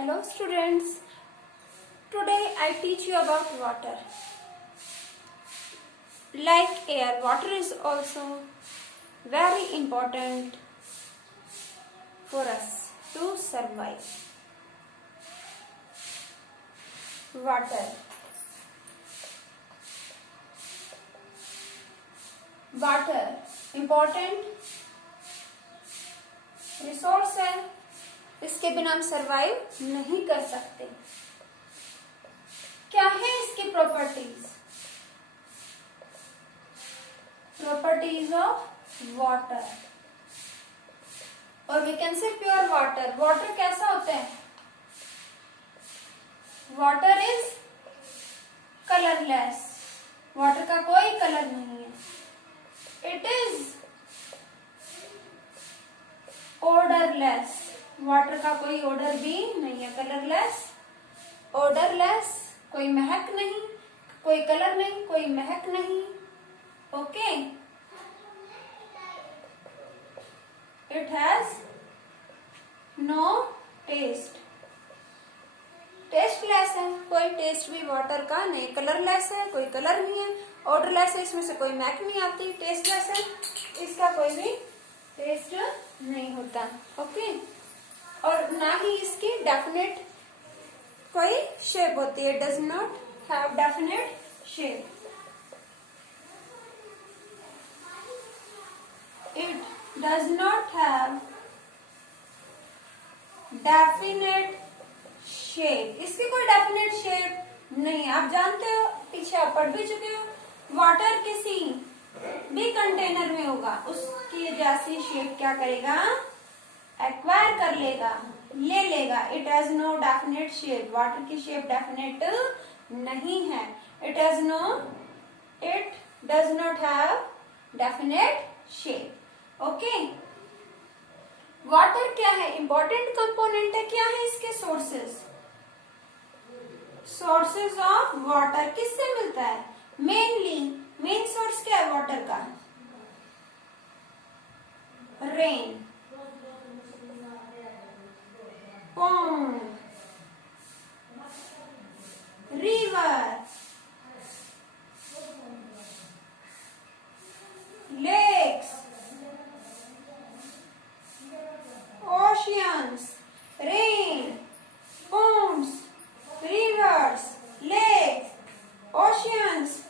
Hello students, today I teach you about water. Like air, water is also very important for us to survive. Water. Water important resource है, इसके बिना हम survive नहीं कर सकते। क्या है इसकी प्रॉपर्टीज? प्रॉपर्टीज ऑफ वाटर, और we can say pure water. Water कैसा होता है? वाटर इज कलरलेस, वाटर का कोई कलर नहीं है। इट इज ओडरलेस, वाटर का कोई ओडर भी नहीं है। कलरलेस, ओडरलेस, कोई महक नहीं, कोई कलर नहीं, कोई महक नहीं। Okay, it has no taste, tasteless है, कोई टेस्ट भी वाटर का नहीं। कलरलेस है, कोई कलर नहीं है। ओडरलेस है, इसमें से कोई महक नहीं आती। टेस्टलेस है, इसका कोई भी टेस्ट नहीं होता। ओके, और ना ही इसकी डेफिनेट कोई शेप होती है। Does not have definite shape. It does not have definite shape, इसकी कोई डेफिनेट शेप नहीं है। आप जानते हो, पीछे आप पढ़ भी चुके हो, वाटर किसी भी कंटेनर में होगा, उसकी जैसी शेप क्या करेगा? एक्वायर कर लेगा, ले लेगा। It has no definite shape, water की शेप डेफिनेट नहीं है। It does not have definite shape. Okay, water क्या है? इंपॉर्टेंट कंपोनेंट है। क्या है इसके सोर्सेस? सोर्सेस ऑफ वाटर किससे मिलता है? मेनली मेन सोर्स क्या है वाटर का? Rain, pond, river, lakes, oceans, rain, ponds, rivers, lakes, oceans,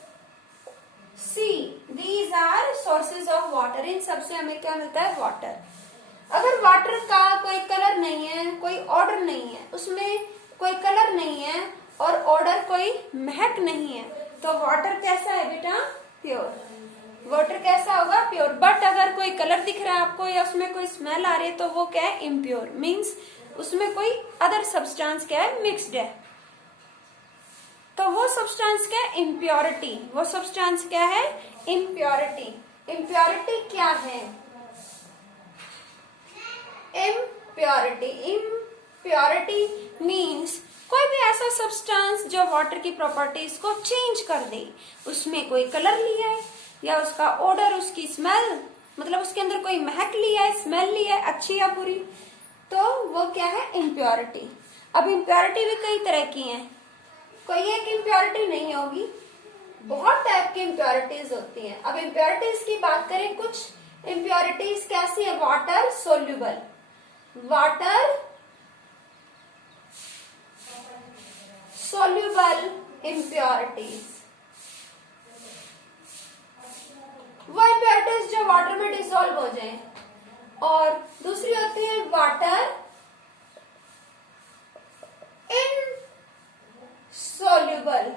sea. These are sources of water. इन सबसे हमें क्या मिलता है? वाटर। अगर वाटर का कोई कलर नहीं है, कोई ऑर्डर नहीं है, उसमें कोई कलर नहीं है और ऑर्डर कोई महक नहीं है, तो वाटर कैसा है बेटा? प्योर। वाटर कैसा होगा? प्योर। बट अगर कोई कलर दिख रहा है आपको या उसमें कोई स्मेल आ रही है, तो वो क्या है? इम्प्योर। मीन्स उसमें कोई अदर सब्सटेंस क्या है? मिक्स्ड है। तो वो सब्सटेंस क्या है? इम्प्योरिटी। वो सब्सटेंस क्या है? इम्प्योरिटी। इम्प्योरिटी क्या है? इम्प्योरिटी, इम्प्योरिटी मीन्स कोई भी ऐसा सब्सटेंस जो वाटर की प्रॉपर्टीज को चेंज कर दे। उसमें कोई कलर लिया है या उसका ऑर्डर, उसकी स्मेल, मतलब उसके अंदर कोई महक लिया है, स्मेल लिया है, अच्छी या बुरी, तो वो क्या है? इम्प्योरिटी। अब इम्प्योरिटी भी कई तरह की है, कोई एक इम्प्योरिटी नहीं होगी, बहुत टाइप की इम्प्योरिटीज होती हैं। अब इम्प्योरिटीज की बात करें, कुछ इम्प्योरिटीज कैसी है? Water soluble, water soluble impurities, वो इम्प्योरिटीज जो वाटर में डिसॉल्व हो जाए। और दूसरी होती है वाटर इनसॉल्यूबल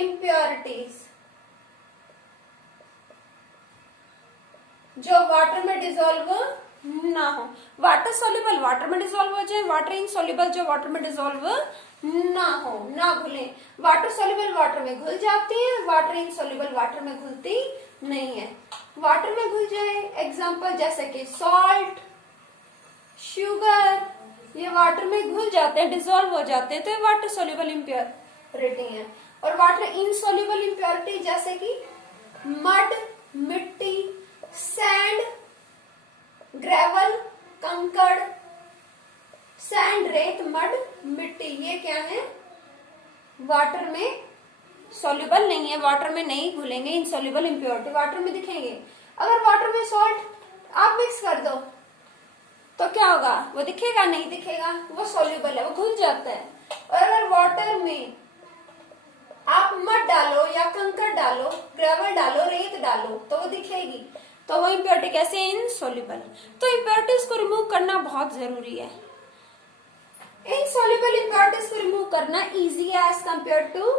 इम्प्योरिटीज, जो वाटर में डिसॉल्व ना हो। वाटर सोल्यूबल वाटर में डिसॉल्व हो जाए, वाटर इनसॉल्यूबल जो वाटर में डिसॉल्व ना हो, ना घुले। वाटर सोल्यूबल वाटर में घुल जाती है, वाटर इनसॉल्यूबल वाटर में घुलती नहीं है। वाटर में घुल जाए, एग्जांपल जैसे कि सॉल्ट, शुगर, ये वाटर में घुल जाते हैं, डिसॉल्व हो जाते हैं, तो ये वाटर सोल्यूबल इम्प्योरिटी है। और वाटर इनसॉल्यूबल इम्प्योरिटी जैसे कि मड, मिट्टी, सैंड, ग्रेवल, कंकड़, सैंड, रेत, मड, मिट्टी, ये क्या है? वाटर में सॉल्युबल नहीं है, वाटर में नहीं घुलेंगे, इनसॉल्युबल इम्प्योरिटी वाटर में दिखेंगे। अगर वाटर में सॉल्ट आप मिक्स कर दो तो क्या होगा? वो दिखेगा? नहीं दिखेगा, वो सॉल्युबल है, वो घुल जाता है। और अगर वाटर में आप मड डालो या कंकड़ डालो, ग्रेवल डालो, रेत डालो, तो वो दिखेगी। तो वो इम्प्योरिटी कैसे? इनसॉल्युबल। तो इम्प्योरिटीज को रिमूव करना बहुत जरूरी है। इनसॉल्युबल इम्प्योरिटीज को रिमूव करना इजी है as compare to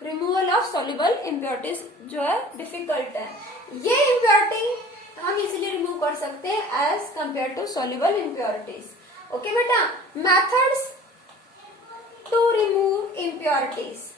removal of soluble impurities जो है डिफिकल्ट है। ये इम्प्योरिटी हम इजीली रिमूव कर सकते हैं as compare to soluble impurities. Okay बेटा, methods to remove impurities.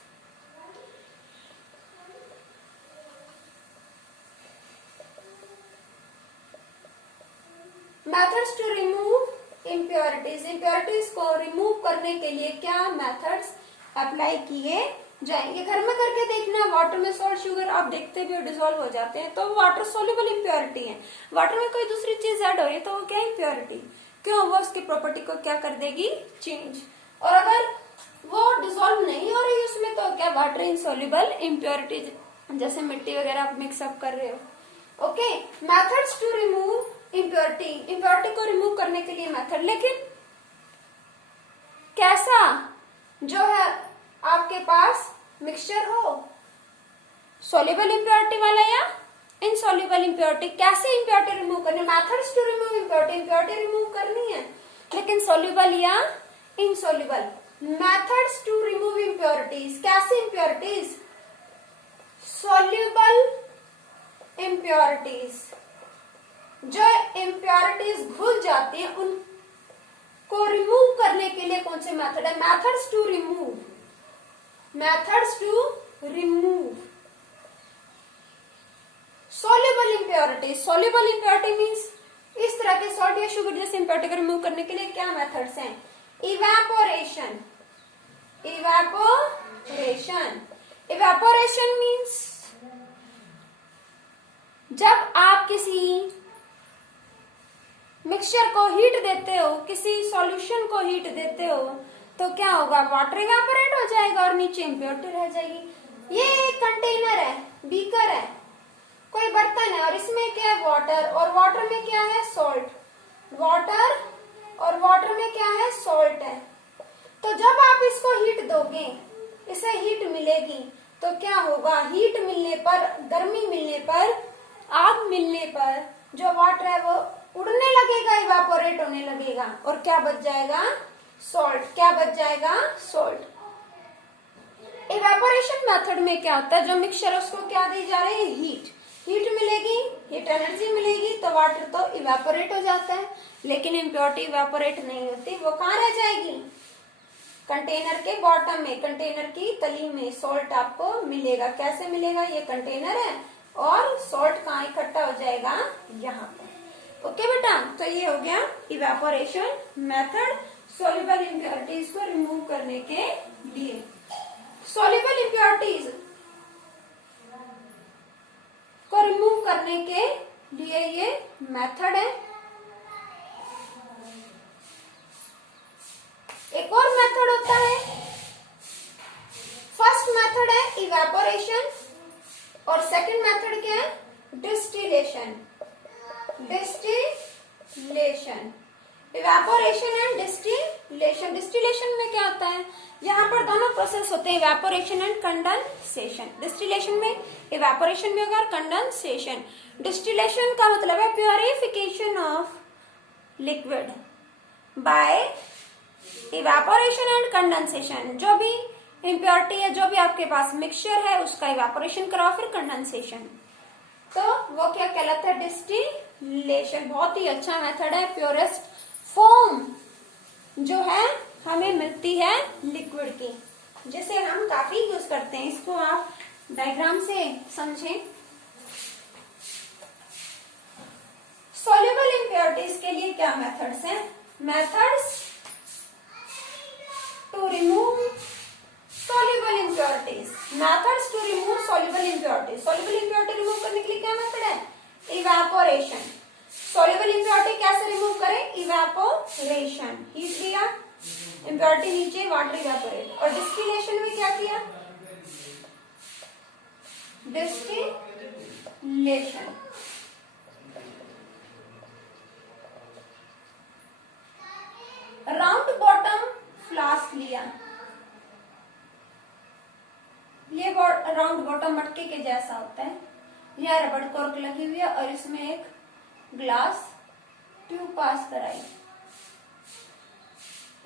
Methods to remove impurities. Impurities को रिमूव करने के लिए क्या मेथड्स अप्लाई किए जाएंगे? घर में करके देखना। वाटर में सॉल्ट, शुगर आप देखते भी डिसॉल्व हो जाते हैं, तो वाटर सोल्यूबल इम्प्योरिटी है। वाटर में कोई दूसरी चीज ऐड हो रही है तो वो क्या इम्प्योरिटी? क्यों? वो उसकी प्रॉपर्टी को क्या कर देगी? चेंज। और अगर वो डिसॉल्व नहीं हो रही उसमें तो क्या? वाटर इनसॉल्युबल इम्प्योरिटी, जैसे मिट्टी वगैरह आप मिक्सअप कर रहे हो। Okay, methods to remove impurity. Impurity को रिमूव करने के लिए मेथड, लेकिन कैसा? जो है आपके पास मिक्सचर हो, सोल्यूबल इम्प्योरिटी वाला या इनसॉल्युबल इम्प्योरिटी। कैसे इम्प्योरिटी रिमूव करनी? Methods to remove impurity. Impurity remove करनी है, लेकिन सोल्यूबल या insoluble. Methods to remove impurities. कैसे इम्प्योरिटीज? Soluble impurities. जो इम्प्योरिटीज घुल जाती है उनको रिमूव करने के लिए कौन से मेथड है? Methods to remove. Methods to remove soluble impurity. Soluble impurity means इस तरह के सॉल्ट या शुगर जैसे इम्प्योरिटी को रिमूव करने के लिए क्या मेथड्स हैं? इवेपोरेशन। इवेपोरेशन। इवेपोरेशन मीन्स जब आप किसी मिक्सचर को हीट देते हो, किसी सॉल्यूशन को हीट देते हो, तो क्या होगा? वाटर इवेपोरेट हो जाएगा और नीचे इम्प्योरिटी रह जाएगी। ये एक कंटेनर है, बीकर है, कोई बर्तन है, और इसमें क्या है? वाटर, और वाटर में क्या है? सॉल्ट। वाटर और वाटर में क्या है? सॉल्ट है। तो जब आप इसको हीट दोगे, इसे हीट मिलेगी, तो क्या होगा? हीट मिलने पर, गर्मी मिलने पर, आग मिलने पर जो वाटर है वो उड़ने लगेगा, इवेपोरेट होने लगेगा, और क्या बच जाएगा? सॉल्ट। क्या बच जाएगा? सॉल्ट। इवेपोरेशन मेथड में क्या होता है? जो मिक्सचर है उसको क्या दी जा रही है? हीट। हीट मिलेगी, हीट एनर्जी मिलेगी, तो वाटर तो इवेपोरेट हो जाता है, लेकिन इम्प्योरिटी इवेपोरेट नहीं होती। वो कहाँ रह जाएगी? कंटेनर के बॉटम में, कंटेनर की तली में सॉल्ट आपको मिलेगा। कैसे मिलेगा? ये कंटेनर है और सॉल्ट कहाँ इकट्ठा हो जाएगा? यहाँ पर। ओके बेटा, तो ये हो गया इवेपोरेशन मेथड सोल्यूबल इम्प्योरिटीज को रिमूव करने के लिए। सोल्यूबल इम्प्योरिटीज को रिमूव करने के लिए ये मेथड है। एक और मेथड होता है, फर्स्ट मेथड है इवेपोरेशन, और सेकंड मेथड क्या है? Distillation. Distillation, evaporation and distillation. Distillation में क्या होता है? यहाँ पर दोनों प्रोसेस होते हैं, इवेपोरेशन एंड कंडेंसेशन। डिस्टिलेशन में इवेपोरेशन भी होगा और कंडेंसेशन। डिस्टिलेशन का मतलब है purification of liquid bye evaporation and condensation. जो भी इम्प्योरिटी है, जो भी आपके पास मिक्सचर है, उसका इवेपोरेशन कराओ, फिर कंडेंसेशन, तो वो क्या कहलाता है? डिस्टिलेशन। बहुत ही अच्छा मेथड है। प्योरेस्ट फोम जो है हमें मिलती है लिक्विड की, जिसे हम काफी यूज करते हैं। इसको आप डायग्राम से समझें। सोल्यूबल इम्प्योरिटीज के लिए क्या मेथड्स हैं? Methods to remove soluble impurities. Methods to remove soluble impurities. Soluble impurity remove करने के लिए क्या मेथड है? इवेपोरेशन। सॉल्युबल इम्प्योरिटी कैसे रिमूव करें? इवेपोरेशन, हीट दिया, इम्प्योरिटी नीचे, वाटर इवेपोरेट। और डिस्टिलेशन में क्या किया? डिस्टिलेशन। राउंड बॉटम फ्लास्क लिया, ये राउंड बॉटम मटके के जैसा होता है, यह रबड़ कॉर्क लगी हुई है और इसमें एक ग्लास ट्यूब पास कराई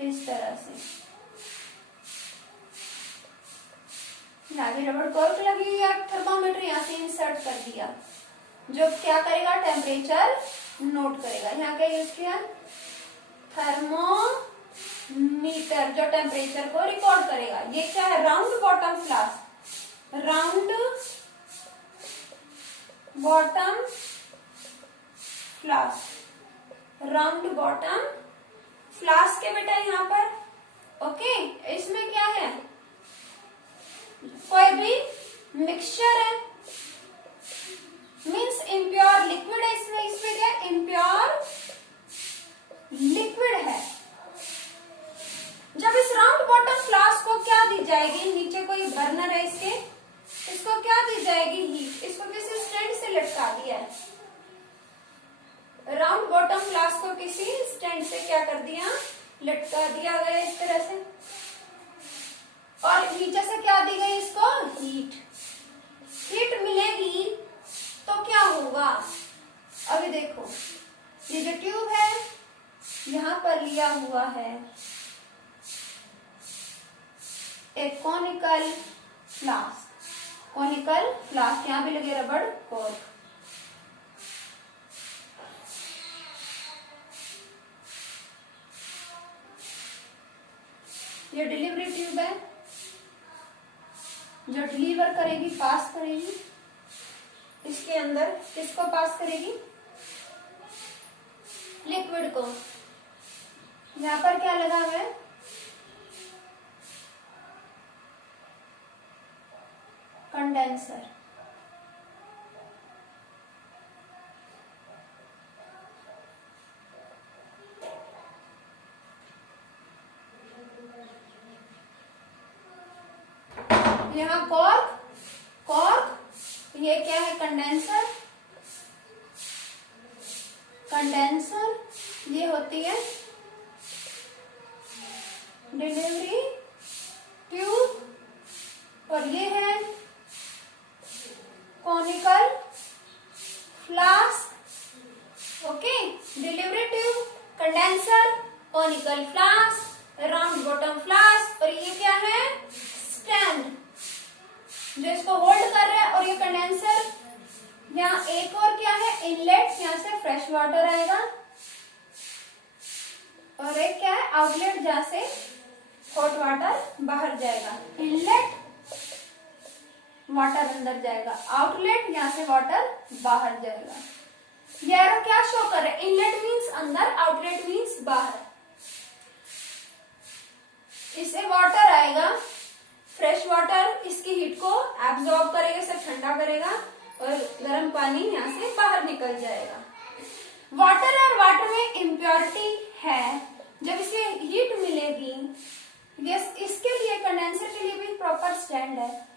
इस तरह से, आगे रबड़ कॉर्क लगी हुई है, थर्मामीटर यहाँ से इंसर्ट कर दिया, जो क्या करेगा? टेम्परेचर नोट करेगा। यहाँ क्या यूज किया? थर्मोमीटर, जो टेम्परेचर को रिकॉर्ड करेगा। ये क्या है? Round bottom flask, round bottom flask, round bottom flask के बेटा यहाँ पर। ओके, इसमें क्या है? कोई भी मिक्सचर है, मीन्स इम्प्योर लिक्विड है इसमें। इसमें क्या? इम्प्योर लिक्विड है। जब इस राउंड बॉटम फ्लास्क को क्या दी जाएगी? नीचे कोई बर्नर है इसके, इसको क्या दी जाएगी? हीट। इसको किसी स्टैंड से लटका दिया है, राउंड बॉटम फ्लास्क को किसी स्टैंड से क्या कर दिया? लटका दिया गया इस तरह से, और नीचे से क्या दी गई? इसको हीट। हीट मिलेगी तो क्या होगा? अभी देखो, ये जो ट्यूब है यहां पर लिया हुआ है एक कॉनिकल फ्लास्क, कॉनिकल फ्लास्क, यहां भी लगे रबड़ कॉर्क। ये डिलीवरी ट्यूब है जो डिलीवर करेगी, पास करेगी। इसके अंदर किसको पास करेगी? लिक्विड को। यहाँ पर क्या लगा हुआ है? कंडेंसर। यहाँ कॉर्क, कॉर्क, ये क्या है? कंडेंसर। कंडेंसर ये होती है डिलीवरी ट्यूब, और ये है conical flask. Okay, delivery tube, condenser, conical flask, round bottom flask, और ये क्या है? स्टैंड जो इसको होल्ड कर रहा है। और ये कंडेंसर, यहाँ एक और क्या है? इनलेट, यहाँ से फ्रेश वाटर आएगा, और एक क्या है? आउटलेट, जहां से हॉट वाटर बाहर जाएगा। इनलेट, वाटर अंदर जाएगा, आउटलेट, यहाँ से वाटर बाहर जाएगा। ये एरो क्या शो कर रहा है? इनलेट मीन्स अंदर, आउटलेट मीन्स बाहर। इससे वाटर आएगा, फ्रेश वाटर इसकी हीट को एब्जॉर्ब करेगा, इसे ठंडा करेगा, और गर्म पानी यहाँ से बाहर निकल जाएगा। वाटर और वाटर में इम्प्योरिटी है, जब इसे हीट मिलेगी, यस, इसके लिए कंडेंसर के लिए भी प्रॉपर स्टैंड है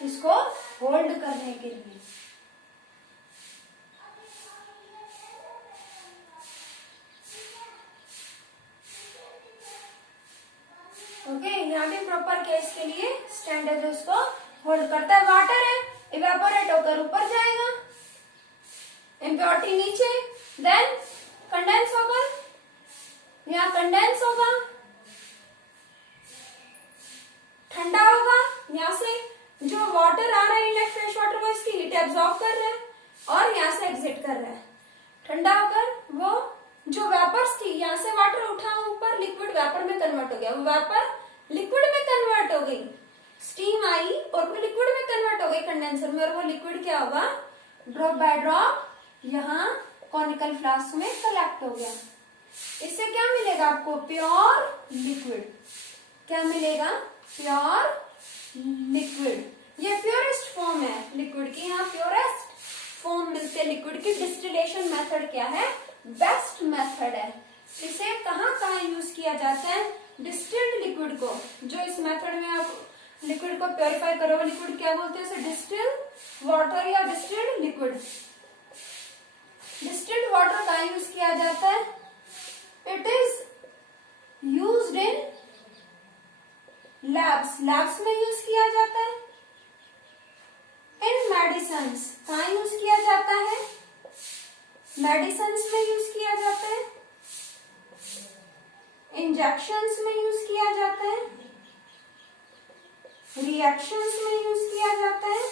इसको होल्ड करने के लिए। ओके, यहाँ भी प्रॉपर केस के लिए स्टैंड है जो उसको होल्ड करता है। वाटर है, इवेपोरेट होकर ऊपर जाएगा, इम्प्योरिटी नीचे, देन कंडेंस होकर, यहाँ कंडेंस होगा, ठंडा होगा, यहाँ से जो वाटर आ रहा है इनलेट फ्रेश वाटर वो इसकी हीट एब्जॉर्ब कर रहा है और यहाँ से एग्जिट कर रहा है। ठंडा होकर वो जो वेपर्स थी, यहाँ से वाटर उठा ऊपर, लिक्विड वेपर में कन्वर्ट हो गया, वो वेपर लिक्विड में कन्वर्ट हो गई, स्टीम आई और वो लिक्विड में कन्वर्ट हो गई कंडेंसर में, और वो लिक्विड क्या होगा? ड्रॉप बाय ड्रॉप यहाँ कॉनिकल फ्लास्क में कलेक्ट हो गया। इससे क्या मिलेगा आपको? Pure liquid. क्या मिलेगा? Pure liquid. ये प्योरेस्ट फॉर्म है लिक्विड की, यहाँ प्योरेस्ट फॉर्म मिलते हैं लिक्विड की, डिस्टिलेशन मेथड क्या है, बेस्ट मेथड है। इसे कहाँ कहाँ यूज किया जाता है, डिस्टिल्ड लिक्विड को, जो इस मेथड में आप लिक्विड को प्योरीफाई करोगे, लिक्विड क्या बोलते हैं उसे, डिस्टिल्ड वाटर या डिस्टिल्ड लिक्विड। डिस्टिल्ड वाटर कहाँ यूज किया जाता है, it is used in labs, labs में यूज किया जाता है। इन मेडिसिन्स कहाँ यूज किया जाता है, मेडिसिन्स में यूज किया जाता है। इंजेक्शंस में यूज किया जाता है, रिएक्शंस में यूज किया जाता है,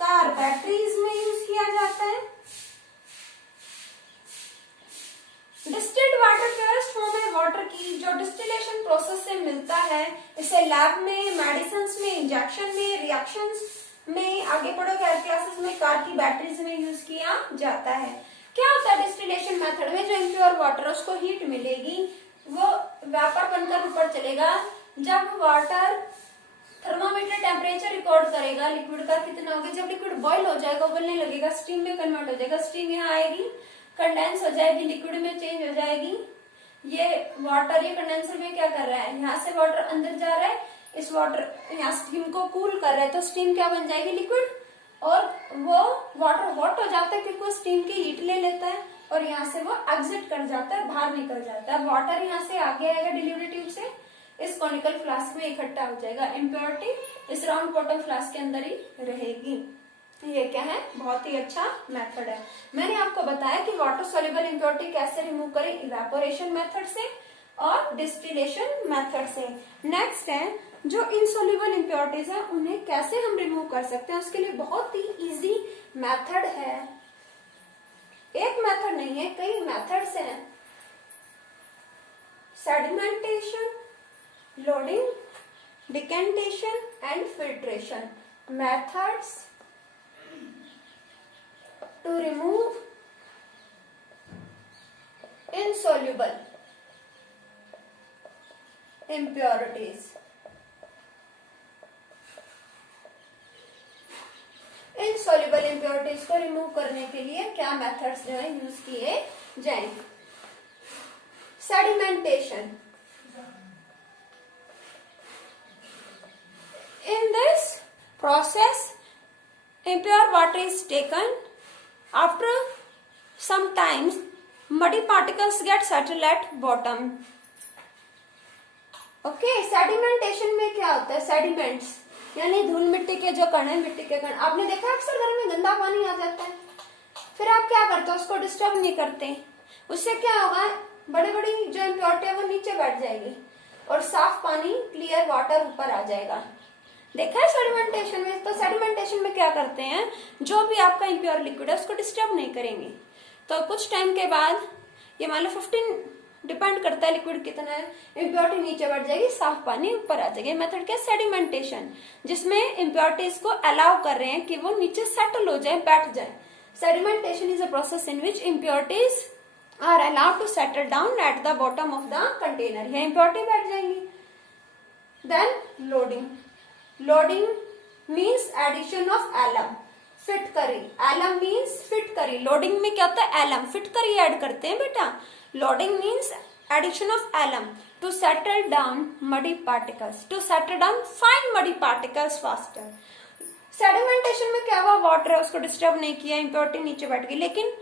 कार बैटरीज में यूज किया जाता है। डिस्टिल्ड वाटर प्योरेस्ट फॉर्म है वाटर की, जो डिस्टिलेशन प्रोसेस से मिलता है। इसे लैब में, मेडिसिन्स में, इंजेक्शन में, रिएक्शंस में, आगे पढ़ोगे हायर क्लासेस में, कार की बैटरीज में यूज किया जाता है। क्या होता है डिस्टिलेशन मेथड में, जो इम्प्योर वाटर है उसको हीट मिलेगी, वो वेपर बनकर ऊपर चलेगा। जब वाटर थर्मामीटर टेम्परेचर रिकॉर्ड करेगा लिक्विड का कितना होगा, जब लिक्विड बॉईल हो जाएगा, उबलने लगेगा, स्टीम में कन्वर्ट हो जाएगा, स्टीम यहाँ आएगी, कंडेंस हो जाएगी, लिक्विड में चेंज हो जाएगी। ये वाटर ये कंडेंसर में क्या कर रहा है, यहाँ से वाटर अंदर जा रहा है, इस वाटर यहाँ स्टीम को कूल कर रहा है, तो स्टीम क्या बन जाएगी, लिक्विड, और वो वाटर हॉट हो जाता है क्योंकि वो स्टीम की हीट ले लेता है, और यहाँ से वो एग्जिट कर जाता है, बाहर निकल जाता है। वाटर यहाँ से आगे आएगा डिलीवरी ट्यूब से, इस कॉनिकल फ्लास्क में इकट्ठा हो जाएगा। इम्प्योरिटी इस राउंड बॉटम फ्लास्क के अंदर ही रहेगी। ये क्या है, बहुत ही अच्छा मेथड है। मैंने आपको बताया कि वाटर सोल्यूबल इम्प्योरिटी कैसे रिमूव करें, इवेपोरेशन मेथड से और डिस्टिलेशन मेथड से। नेक्स्ट है जो इनसोल्यूबल इम्प्योरिटीज है, उन्हें कैसे हम रिमूव कर सकते हैं, उसके लिए बहुत ही इजी मेथड है। एक मेथड नहीं है, कई मेथड्स हैं। Sedimentation, loading, decantation and filtration methods to remove insoluble impurities। Insoluble impurities को रिमूव करने के लिए क्या मेथड्स जो है यूज किए जाएंगे। Sedimentation, in this process impure water is taken, after some times muddy particles get settled at bottom। Okay, sedimentation में क्या होता है, सेडिमेंट्स यानी धूल मिट्टी के जो कण है, मिट्टी के कण, आपने देखा अक्सर घर में गंदा पानी आ जाता है, फिर आप क्या करते हो, उसको डिस्टर्ब नहीं करते, उससे क्या होगा, बड़ी बड़ी जो इम्प्योरिटी है वो नीचे बैठ जाएगी और साफ पानी, क्लियर वाटर ऊपर आ जाएगा। देखा है सेडिमेंटेशन में, तो सेडिमेंटेशन में क्या करते हैं, जो भी आपका इम्प्योर लिक्विड है उसको डिस्टर्ब नहीं करेंगे, तो कुछ टाइम के बाद ये मान लो 15 डिपेंड करता है लिक्विड कितना है, इम्प्योरिटी नीचे बढ़ जाएगी, साफ पानी ऊपर आ जाएगी। मेथड क्या, सेडिमेंटेशन, जिसमें इम्प्योरिटीज को अलाउ कर रहे हैं कि वो नीचे सेटल हो जाए, बैठ जाए। Sedimentation is a process in which impurities are allowed to settle down at the bottom of the container, यह इम्प्योरिटी बैठ जाएंगी। Then loading, loading means addition of alum, फिटकरी, एलम मीन्स फिटकरी, लोडिंग में क्या होता है, एलम, फिटकरी ऐड करते हैं बेटा। Loading means addition of alum to settle down muddy particles, to settle down fine muddy particles faster. Sedimentation में क्या हुआ, वाटर है उसको डिस्टर्ब नहीं किया, इम्प्योरिटी नीचे बैठ गई, लेकिन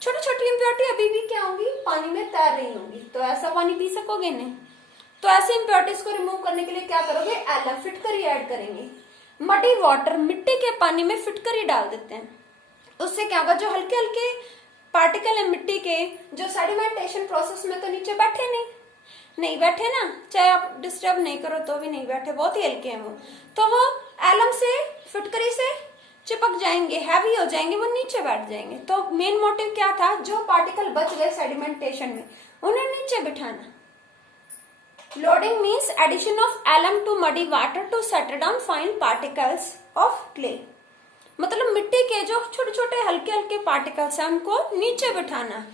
छोटी छोटी इम्प्योरिटी अभी भी क्या होंगी, पानी में तैर रही होंगी, तो ऐसा पानी पी सकोगे नहीं। तो ऐसे इम्प्योरिटीज को रिमूव करने के लिए क्या करोगे, एलम, फिटकरी ऐड करेंगे। मडी वाटर, मिट्टी के पानी में फिटकरी डाल देते हैं, उससे क्या होगा, जो हल्के हल्के पार्टिकल है मिट्टी के, जो सेडिमेंटेशन प्रोसेस में तो नीचे बैठे नहीं बैठे ना, चाहे आप डिस्टर्ब नहीं करो तो भी नहीं बैठे, बहुत ही हल्के हैं वो, तो वो एलम से, फिटकरी से चिपक जाएंगे, हैवी हो जाएंगे, वो नीचे बैठ जाएंगे। तो मेन मोटिव क्या था, जो पार्टिकल बच गए सेडिमेंटेशन में उन्हें नीचे बिठाना। Loading means addition of alum to muddy water to settle down fine particles of clay, मतलब मिट्टी के जो छोटे छोटे हल्के हल्के पार्टिकल्स हैं उनको नीचे बिठाना,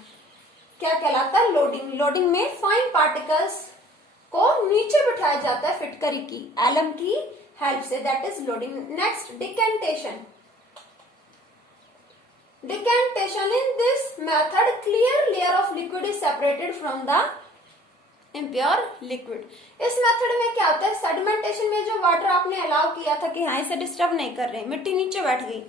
क्या कहलाता है, लोडिंग। लोडिंग में फाइन पार्टिकल्स को नीचे बिठाया जाता है फिटकरी की, एलम की हेल्प से, that is loading. Next, decantation, Decantation in this method, clear layer of liquid is separated from the impure liquid. इस मेथड में क्या होता है, सेडिमेंटेशन में जो वाटर आपने अलाउ किया था कि हाँ इसे डिस्टर्ब नहीं कर रहे, मिट्टी नीचे बैठ गई,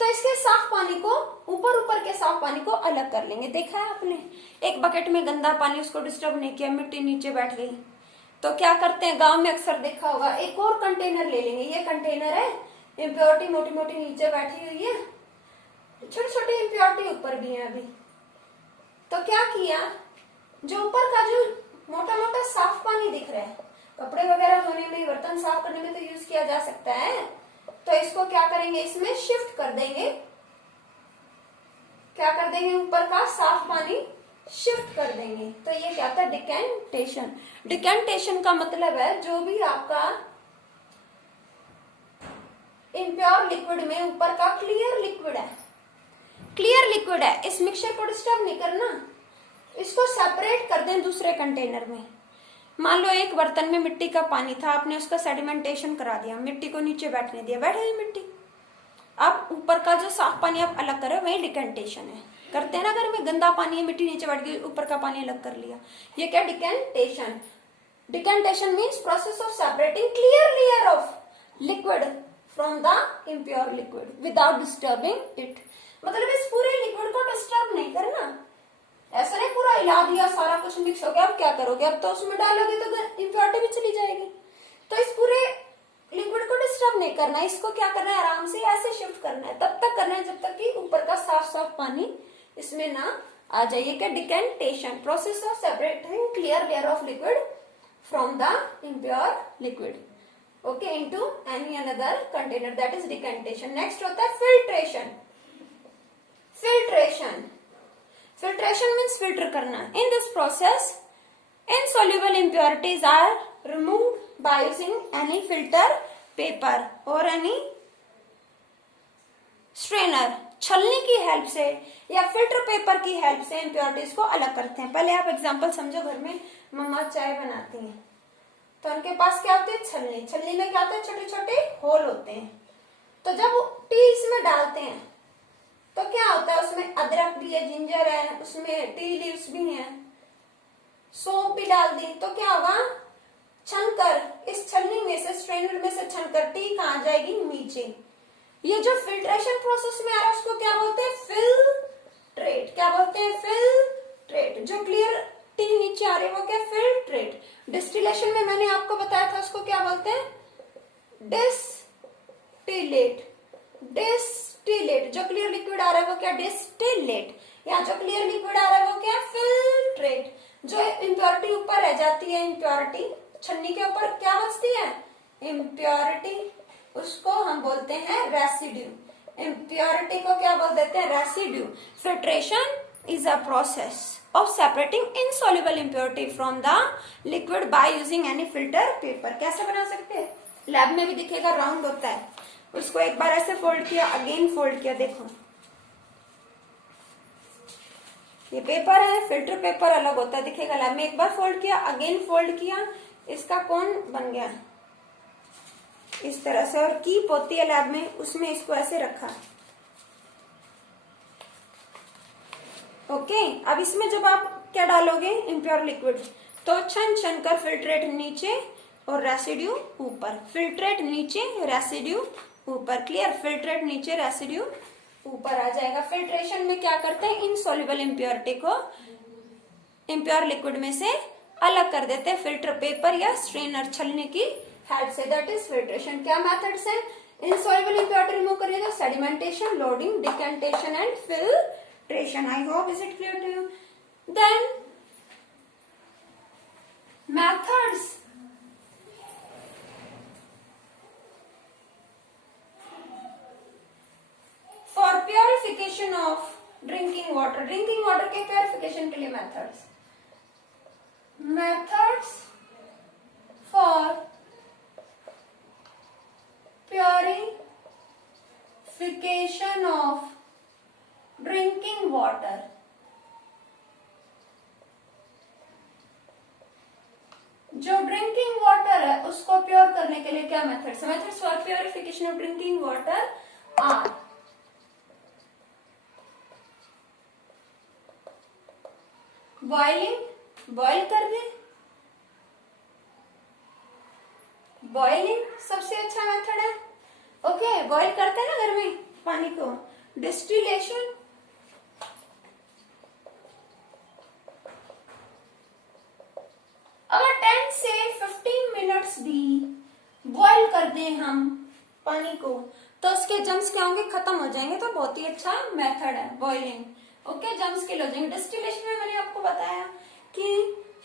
तो इसके साफ पानी को ऊपर के साफ पानी को अलग कर लेंगे। देखा है आपने, एक बकेट में गंदा पानी, उसको डिस्टर्ब नहीं किया, मिट्टी नीचे बैठ गई, तो क्या करते हैं, गांव में अक्सर देखा होगा, एक और कंटेनर ले लेंगे। ये कंटेनर है, इम्प्योरिटी मोटी मोटी नीचे बैठी हुई है, छोटी छोटी इम्प्योरिटी ऊपर भी है अभी। तो क्या किया, जो ऊपर का जो मोटा मोटा साफ पानी दिख रहा है, कपड़े वगैरह धोने में, बर्तन साफ करने में तो यूज किया जा सकता है, तो इसको क्या करेंगे, इसमें शिफ्ट कर देंगे। क्या कर देंगे, ऊपर का साफ पानी शिफ्ट कर देंगे। तो ये क्या था, डिकेंटेशन। डिकेंटेशन का मतलब है जो भी आपका इम्प्योर लिक्विड में ऊपर का क्लियर लिक्विड है, क्लियर लिक्विड है, इस मिक्सचर को डिस्टर्ब नहीं करना, इसको सेपरेट कर दें दूसरे कंटेनर में। मान लो एक बर्तन में मिट्टी का पानी था, आपने उसका सेडिमेंटेशन करा दिया, मिट्टी को नीचे बैठने दिया, बैठ गई मिट्टी। अब ऊपर का जो साफ पानी आप अलग करो, वही डिकेंटेशन है। करते हैं ना घर में, गंदा पानी है, मिट्टी नीचे बैठ गई, ऊपर का पानी अलग कर लिया, ये क्या, decantation. Decantation means process of separating clear layer of liquid from the impure liquid without disturbing it. मतलब इस पूरे लिक्विड को डिस्टर्ब नहीं करना, ऐसा नहीं पूरा हिला दिया, सारा कुछ मिक्स हो गया, अब क्या करोगे, अब तो उसमें डालोगे तो इम्प्योरिटी भी चली जाएगी। तो इस पूरे लिक्विड को डिस्टर्ब नहीं करना, इसको क्या करना है, आराम से ऐसे शिफ्ट करना है, तब तक करना है जब तक कि ऊपर का साफ साफ पानी इसमें ना आ जाइए। क्या, decantation, process of separating clear layer of liquid from the impure liquid, okay, into any another container, that is decantation. Next होता है filtration. Filtration, filtration means filter करना। in this process insoluble impurities are removed by using any filter paper or any strainer। छलनी की help से या filter paper की help से impurities को अलग करते हैं। पहले आप एग्जांपल समझो, घर में मम्मा चाय बनाती हैं तो उनके पास क्या होती है, छलनी। छलनी में क्या होता है, छोटे छोटे होल होते हैं, तो जब टी इसमें डालते हैं तो क्या होता है, उसमें अदरक भी है, जिंजर है, उसमें टी लीव्स भी हैं, सौंफ भी डाल दी, तो क्या होगा, छनकर इस छलनी में से, स्ट्रेनर में से छनकर टी कहाँ जाएगी, नीचे। ये जो फिल्ट्रेशन प्रोसेस में आ रहा है उसको क्या बोलते हैं, फिल्ट्रेट। क्या बोलते हैं, फिल्ट्रेट। जो क्लियर टी नीचे आ रही है वो क्या, फिल्ट्रेट। डिस्टिलेशन में मैंने आपको बताया था उसको क्या बोलते हैं, डिस्टिलेट। डिस्टिलेट, जो क्लियर लिक्विड आ रहा है वो क्या, डिस्टिलेट। यहाँ जो क्लियर लिक्विड आ रहा है वो क्या, फिल्ट्रेट। जो इम्प्योरिटी ऊपर रह जाती है, इम्प्योरिटी छन्नी के ऊपर क्या बचती है, इम्प्योरिटी, उसको हम बोलते हैं रेसिड्यू। इम्प्योरिटी को क्या बोल देते हैं, residue. Filtration is a process of separating insoluble impurity from the liquid by using any filter paper। कैसे बना सकते हैं, लैब में भी दिखेगा, राउंड होता है, उसको एक बार ऐसे फोल्ड किया, अगेन फोल्ड किया, देखो ये पेपर है, फिल्टर पेपर अलग होता है, दिखेगा लैब में, एक बार फोल्ड किया, अगेन फोल्ड किया, इसका कोन बन गया इस तरह से, और कीप होती है लैब में, उसमें इसको ऐसे रखा, ओके। अब इसमें जब आप क्या डालोगे, इम्प्योर लिक्विड, तो छन छन कर फिल्ट्रेट नीचे और रेसिड्यू ऊपर, फिल्ट्रेट नीचे, रेसिड्यू ऊपर, क्लियर। फिल्ट्रेट नीचे, रेसिड्यू ऊपर आ जाएगा। फिल्ट्रेशन में क्या करते हैं, इनसॉल्युबल इम्प्योरिटी को इम्प्योर लिक्विड में से अलग कर देते हैं फिल्टर पेपर या स्ट्रेनर, छलनी की हेल्प से, दैट इज फिल्ट्रेशन। क्या मेथड्स हैं, इनसॉल्युबल इम्प्योरिटी रिमूव करिएगा, sedimentation, loading, decantation and filtration। I hope is it clear to you? Then methods, for purification of drinking water। Drinking water के purification के लिए methods, methods for purification of drinking water. जो drinking water है उसको pure करने के लिए क्या methods, methods for purification of drinking water are boiling, boil कर दे, बॉइलिंग सबसे अच्छा मेथड है। ओके, बॉइल करते हैं ना घर में पानी को। डिस्टिलेशन, अगर 10 से 15 मिनट्स भी बॉइल कर दें हम पानी को तो उसके जम्स क्या होंगे, खत्म हो जाएंगे। तो बहुत ही अच्छा मेथड है बॉइलिंग। ओके, जम्स किल हो जाएंगे। डिस्टिलेशन में मैंने आपको बताया कि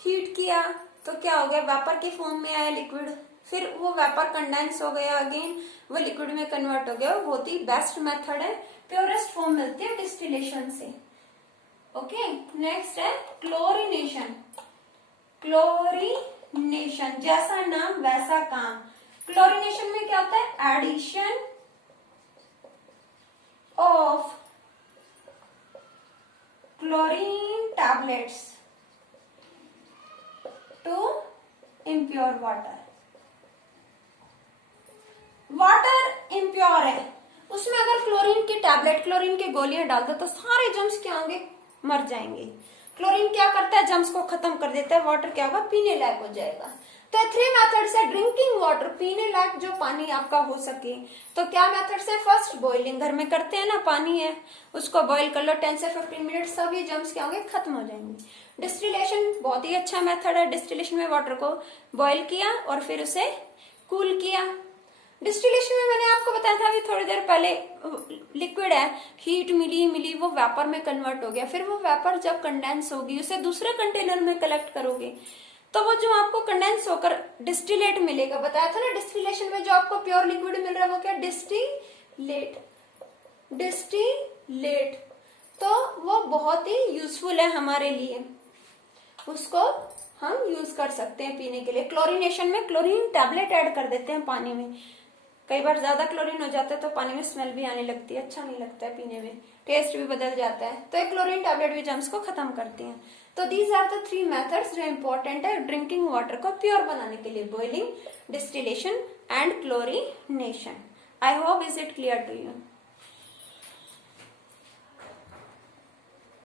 हीट किया तो क्या हो गया, वेपर की फॉर्म में आया लिक्विड, फिर वो वेपर कंडेंस हो गया, अगेन वो लिक्विड में कन्वर्ट हो गया। वो बहुत ही बेस्ट मेथड है, प्योरेस्ट फॉर्म मिलती है डिस्टिलेशन से। ओके, नेक्स्ट है क्लोरीनेशन। क्लोरीनेशन, जैसा नाम वैसा काम। क्लोरीनेशन में क्या होता है, addition of chlorine tablets to impure water. Water impure है, उसमें अगर क्लोरीन की टैबलेट, क्लोरीन की गोलियां डाल दो तो सारे जम्स क्या होंगे, मर जाएंगे। क्लोरीन क्या करता है, जम्स को खत्म कर देता है। वाटर क्या होगा, पीने लायक हो जाएगा। तो 3 मेथड्स है ड्रिंकिंग वाटर, पीने लायक जो पानी आपका हो सके। तो क्या मेथड्स है, फर्स्ट बॉइलिंग, घर में करते हैं ना, पानी है उसको बॉइल कर लो 10 से 15 मिनट, सभी जम्स क्या होंगे, खत्म हो जाएंगे। डिस्टिलेशन बहुत ही अच्छा मेथड है। डिस्टिलेशन में वाटर को बॉइल किया और फिर उसे कूल किया। डिस्टिलेशन में मैंने आपको बताया था अभी थोड़ी देर पहले, लिक्विड है, हीट मिली वो वेपर में कन्वर्ट हो गया। फिर वो वेपर जब कंडेंस होगी उसे दूसरे कंटेनर में कलेक्ट करोगे तो वो जो आपको कंडेंस होकर डिस्टिलेट मिलेगा, बताया था ना डिस्टिलेशन में जो आपको प्योर लिक्विड मिल रहा है वो क्या, डिस्टिलेट। डिस्टिलेट तो वो बहुत ही यूजफुल है हमारे लिए, उसको हम यूज कर सकते हैं पीने के लिए। क्लोरीनेशन में क्लोरीन टैबलेट ऐड कर देते हैं पानी में। कई बार ज्यादा क्लोरीन हो जाता है तो पानी में स्मेल भी आने लगती है, अच्छा नहीं लगता है पीने में, टेस्ट भी बदल जाता है। तो एक क्लोरीन टैबलेट भी जम्स को खत्म करती हैं। तो दीज आर द 3 मेथड्स जो इंपॉर्टेंट है ड्रिंकिंग वाटर को प्योर बनाने के लिए, boiling, distillation and chlorination. I hope is it clear to you.